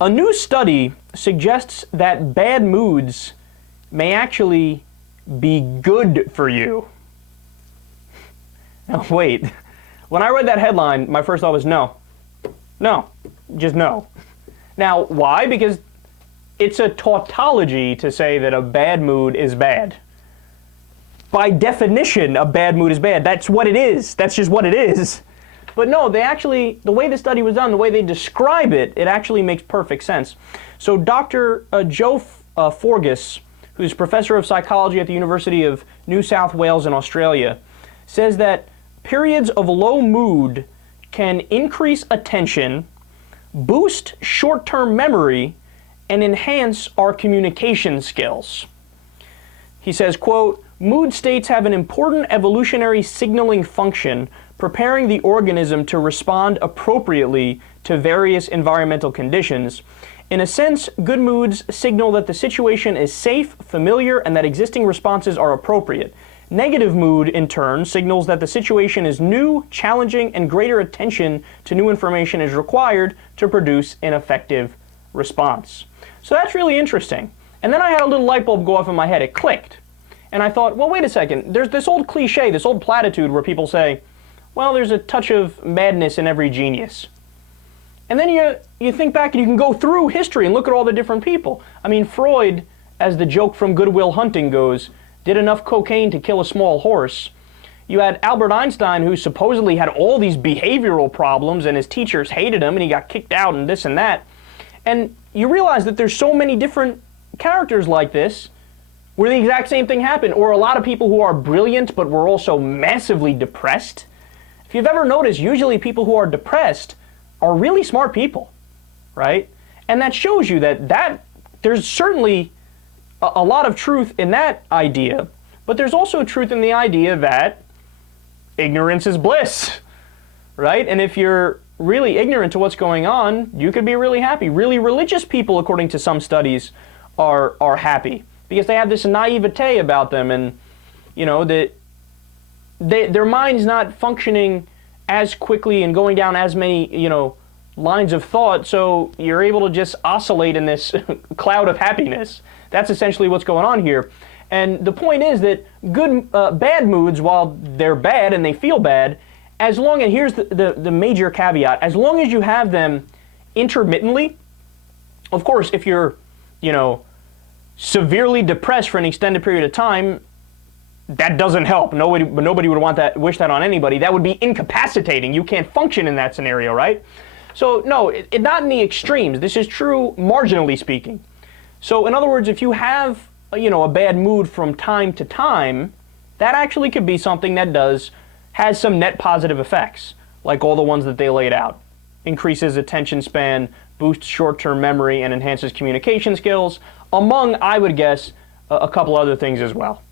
A new study suggests that bad moods may actually be good for you. Now wait, when I read that headline, my first thought was no, just no. Now why? Because it's a tautology to say that a bad mood is bad. By definition, a bad mood is bad. That's what it is. That's just what it is. But no, they actually, the way the study was done, the way they describe it, it actually makes perfect sense. So Dr. Joe Forgas, who's professor of psychology at the University of New South Wales in Australia, says that periods of low mood can increase attention, boost short-term memory, and enhance our communication skills. He says, quote, "Mood states have an important evolutionary signaling function, preparing the organism to respond appropriately to various environmental conditions. In a sense, good moods signal that the situation is safe, familiar, and that existing responses are appropriate. Negative mood, in turn, signals that the situation is new, challenging, and greater attention to new information is required to produce an effective response." So that's really interesting. And then I had a little light bulb go off in my head. It clicked. And I thought, well, wait a second. There's this old cliche, this old platitude where people say, well, there's a touch of madness in every genius. And then you think back and you can go through history and look at all the different people. I mean, Freud, as the joke from Good Will Hunting goes, did enough cocaine to kill a small horse. You had Albert Einstein, who supposedly had all these behavioral problems and his teachers hated him and he got kicked out and this and that. And you realize that there's so many different characters like this where the exact same thing happened. Or a lot of people who are brilliant but were also massively depressed. If you've ever noticed, usually people who are depressed are really smart people, right? And that shows you that there's certainly a lot of truth in that idea, but there's also truth in the idea that ignorance is bliss, right? And if you're really ignorant to what's going on, you could be really happy. Really religious people, according to some studies, are happy because they have this naivete about them, and you know that their mind's not functioning as quickly and going down as many, lines of thought, so you're able to just oscillate in this cloud of happiness. That's essentially what's going on here. And the point is that bad moods, while they're bad and they feel bad, as long as, here's the major caveat, as long as you have them intermittently, of course, if you're, severely depressed for an extended period of time, that doesn't help. Nobody would wish that on anybody. That would be incapacitating. You can't function in that scenario, right? So no, not in the extremes. This is true marginally speaking. So in other words, if you have, a bad mood from time to time, that actually could be something that has some net positive effects, like all the ones that they laid out. Increases attention span, boosts short-term memory, and enhances communication skills, among, I would guess, a couple other things as well.